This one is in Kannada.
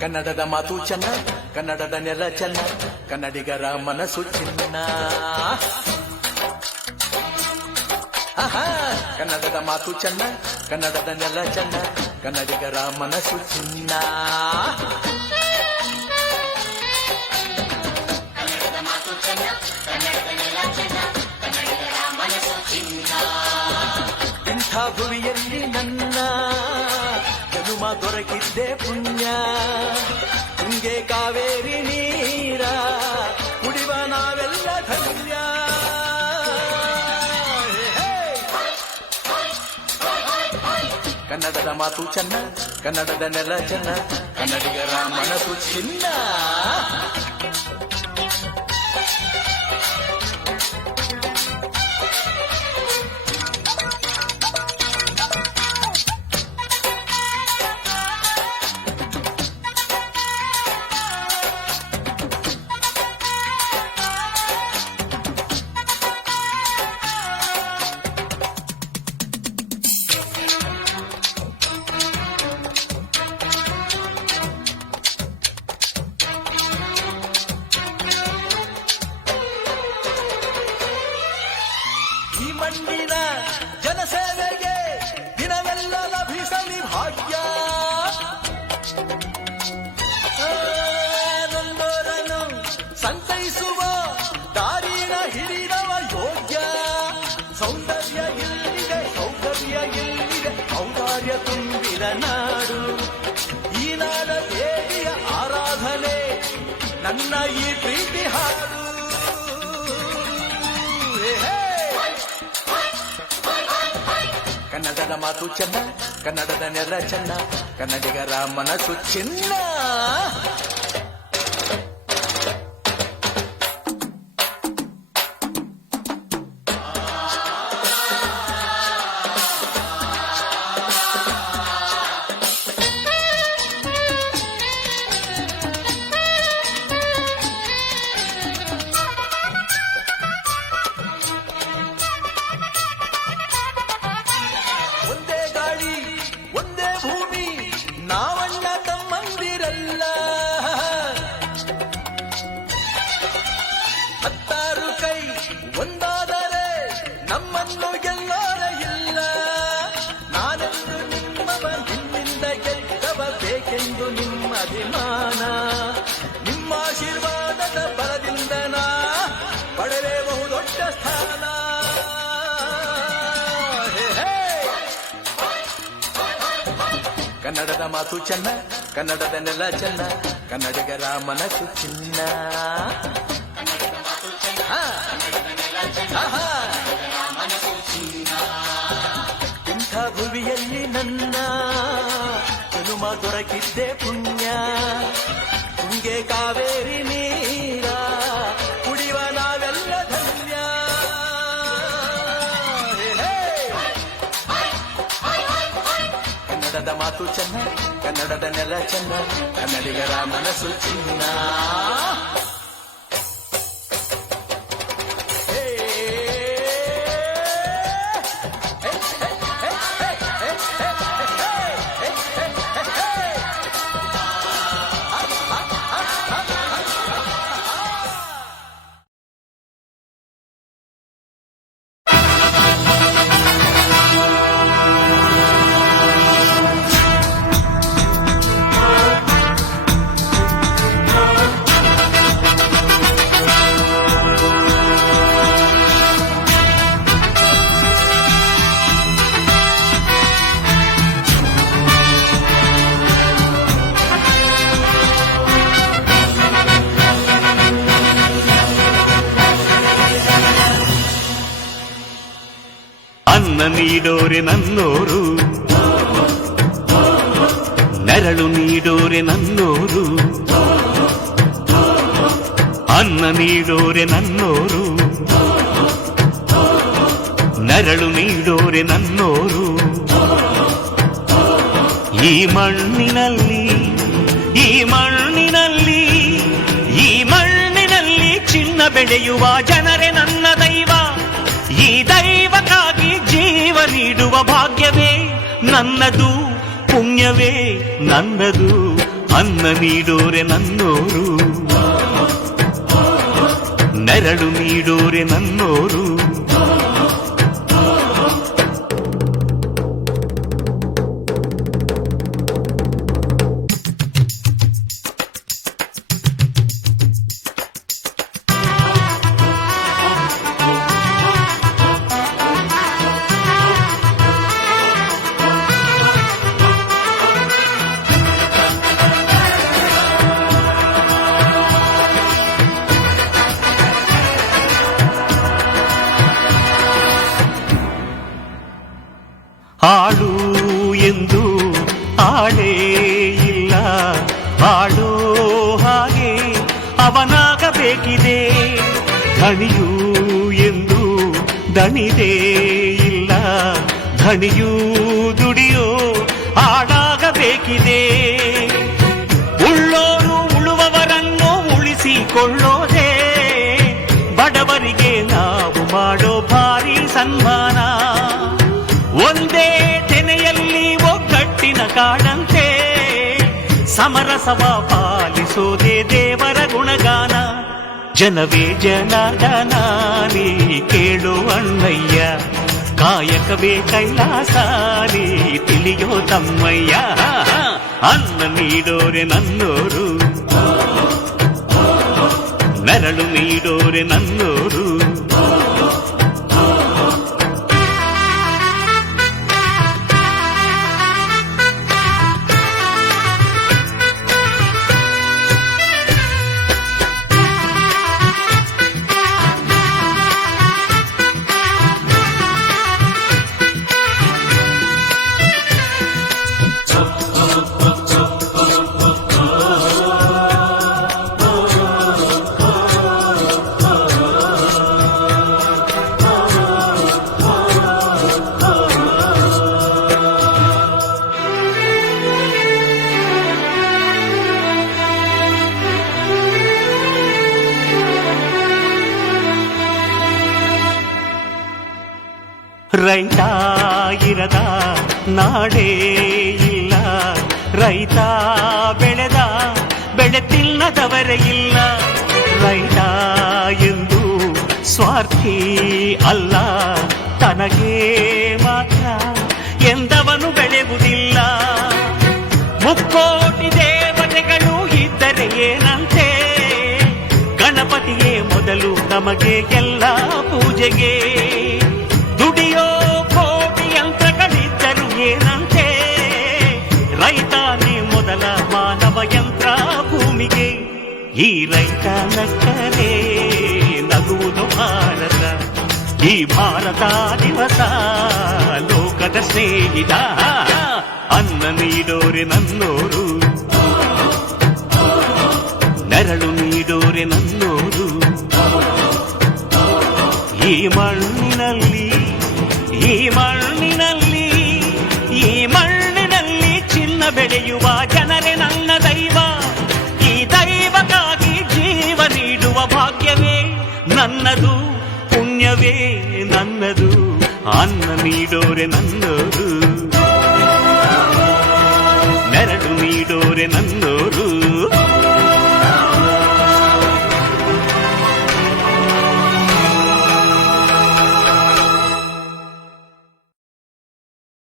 ಕನ್ನಡದ ಮಾತು ಚೆನ್ನ, ಕನ್ನಡದ ನೆಲ ಚೆನ್ನ, ಕನ್ನಡಿಗರ ಮನಸ್ಸು ಚಿನ್ನ. ಕನ್ನಡದ ಮಾತು ಚೆನ್ನ, ಕನ್ನಡದ ನೆಲ ಚೆನ್ನ, ಕನ್ನಡಿಗರ ಮನಸ್ಸು ಚಿನ್ನ. ಇಂಥ ಭುವಿಯಲ್ಲಿ ನನ್ನ ಜನುಮ ದೊರಕಿದ್ದೆ ಪುಣ್ಯ. ತುಂಗೆ ಕಾವೇರಿ ನೀರ ಕುಡಿವ ನಾವೆಲ್ಲ ಧನ್ಯ. ಕನ್ನಡದ ಮಾತು ಚೆನ್ನ, ಕನ್ನಡದ ನೆಲ ಚೆನ್ನ, ಕನ್ನಡಿಗರ ಮನಸ್ಸು ಚಿನ್ನ. ಈ ಮಣ್ಣಿನ ಜನಸೇವೆಗೆ ದಿನವೆಲ್ಲ ಲಭಿಸಲಿ ಭಾಗ್ಯ. ನೊಂದೋರನ್ನು ಸಂತೈಸುವ ದಾರಿನ ಹಿಡಿದವ ಯೋಗ್ಯ. ಸೌಂದರ್ಯ ಇಲ್ಲಿದೆ, ಸೌಕರ್ಯ ಇಲ್ಲಿದೆ, ಔದಾರ್ಯ ತುಂಬಿದ ನಾಡು. ಈ ನಾಡ ದೇವಿಯ ಆರಾಧನೆ ನನ್ನ ಈ ಪ್ರೀತಿ ಹಾಡು. ಕನ್ನಡದ ಮಾತು ಚೆನ್ನ, ಕನ್ನಡದ ನೆಲ ಚೆನ್ನ, ಕನ್ನಡಿಗರ ಮನಸ್ಸು ಚಿನ್ನ. ಒಂದೇ ಗಾಳಿ, ಒಂದೇ ಭೂಮಿ, ನಾವಣ್ಣ ತಮ್ಮಂದಿರಲ್ಲ. ಹತ್ತಾರು ಕೈ ಒಂದಾದರೆ ನಮ್ಮನ್ನು ಗೆಲ್ಲೋರ ಇಲ್ಲ. ನಾನೆಂದು ನಿಮ್ಮವ, ನಿಮ್ಮಿಂದ ಗೆದ್ದವ, ಬೇಕೆಂದು ನಿಮ್ಮ ಅಭಿಮಾನ. ನಿಮ್ಮ ಆಶೀರ್ವಾದದ ಬಲದಿಂದ ನಾ ಪಡೆದೇ ಬಹುದೊಡ್ಡ ಸ್ಥಾನ. ಕನ್ನಡದ ಮಾತು ಚೆನ್ನ, ಕನ್ನಡದ ನೆಲ ಚೆನ್ನ, ಕನ್ನಡಿಗರ ಮನಸ್ಸು ಚಿನ್ನ. ಇಂಥ ಭುವಿಯಲ್ಲಿ ನನ್ನ ಜನುಮ ದೊರಕಿದ್ದೆ ಪುಣ್ಯ. ತುಂಗೆ ಕಾವೇರಿ ನೀರ ಕುಡಿವ ನಾವೆಲ್ಲ ಧನ್ಯ. ಕನ್ನಡದ ಮಾತು ಚೆನ್ನ, ಕನ್ನಡದ ನೆಲ ಚೆನ್ನ, ಕನ್ನಡಿಗರ ಮನಸ್ಸು ಚಿನ್ನ. ಅನ್ನ ನೀಡೋರೆ ನನ್ನೋರು, ನೆರಳು ನೀಡೋರೆ ನನ್ನೋರು. ಅನ್ನ ನೀಡೋರೆ ನನ್ನೋರು, ನೆರಳು ನೀಡೋರೆ ನನ್ನೋರು. ಈ ಮಣ್ಣಿನಲ್ಲಿ, ಈ ಮಣ್ಣಿನಲ್ಲಿ, ಈ ಮಣ್ಣಿನಲ್ಲಿ ಚಿನ್ನ ಬೆಳೆಯುವ ಜನರೇ ನನ್ನ ದೈವ. ಈ ದೈವಕ್ಕಾಗಿ ಜೀವ ನೀಡುವ ಭಾಗ್ಯವೇ ನನ್ನದು, ಪುಣ್ಯವೇ ನನ್ನದು. ಅನ್ನ ನೀಡೋರೆ ನನ್ನೋರು, ನೆರಳು ನೀಡೋರೆ ನನ್ನೋರು. ಆಳು ಎಂದು ಆಳೇ ಇಲ್ಲ, ಆಡೋ ಹಾಗೆ ಅವನಾಗಬೇಕಿದೆ. ಧಣಿಯು ಎಂದು ದಣಿದೇ ಇಲ್ಲ, ಧಣಿಯೂ ದುಡಿಯೋ ಆಡಾಗಬೇಕಿದೆ. ಉಳ್ಳೋರು ಉಳುವವರನ್ನು ಉಳಿಸಿಕೊಳ್ಳೋದೇ ಬಡವರಿಗೆ ನಾವು ಮಾಡೋ ಭಾರಿ ಸನ್ಮಾನ. ಒಂದೇ ತೆನೆಯಲ್ಲಿ ಒಗ್ಗಟ್ಟಿನ ಕಾಡಂತೆ ಸಮರಸವ ಪಾಲಿಸೋದೇ ದೇವರ ಗುಣಗಾನ. ಜನವೇ ಜನಾರ್ದನ ನೀ ಕೇಳು ಅಣ್ಣಯ್ಯ, ಕಾಯಕವೇ ಕೈಲಾಸ ನೀ ತಿಳಿಯೋ ತಮ್ಮಯ್ಯ. ಅನ್ನ ನೀಡೋರೆ ನನ್ನೋರು, ನೆರಳು ನೀಡೋರೆ ನನ್ನೋರು. ರೈತ ಇರದ ನಾಡೇ ಇಲ್ಲ, ರೈತ ಬೆಳೆದ ಬೆಳೆ ತಿನ್ನದವರೇ ಇಲ್ಲ. ರೈತ ಎಂದು ಸ್ವಾರ್ಥಿ ಅಲ್ಲ, ತನಗೆ ಮಾತ್ರ ಎಂದವನು ಬೆಳೆಯುವುದಿಲ್ಲ. ಮುಕ್ಕೋಟಿ ದೇವತೆಗಳು ಇದ್ದರೆ ಏನಂತೆ, ಗಣಪತಿಯೇ ಮೊದಲು ನಮಗೆ ಎಲ್ಲ ಪೂಜೆಗೆ. ದುಡಿಯೋ ಕೋಟಿ ಯಂತ್ರಗಳಿದ್ದರು ಏನಂತೆ, ರೈತಾನೇ ಮೊದಲ ಮಾನವ ಯಂತ್ರ ಭೂಮಿಗೆ. ಈ ರೈತ ನಕ್ಕರೆ ನಗುವುದು ಭಾರತ, ಈ ಭಾರತ ದಿವಸ ಲೋಕದ ಸ್ನೇಹಿತ. ಅನ್ನ ನೀಡೋರೆ ನನ್ನೋರು, ನೆರಳು ನೀಡೋರೆ ನನ್ನೋರು. ಈ ಮಣ್ಣಿನಲ್ಲಿ ಈ ಮಣ್ಣಿನಲ್ಲಿ ಈ ಮಣ್ಣಿನಲ್ಲಿ ಚಿನ್ನ ಬೆಳೆಯುವ ಜನರೇ ನನ್ನ ದೈವ. ಈ ದೈವಕ್ಕಾಗಿ ಜೀವ ನೀಡುವ ಭಾಗ್ಯವೇ ನನ್ನದು, ಪುಣ್ಯವೇ ನನ್ನದು. ಅನ್ನ ನೀಡೋರೆ ನನ್ನೋರು, ನೆರಳು ನೀಡೋರೆ ನನ್ನೋರು.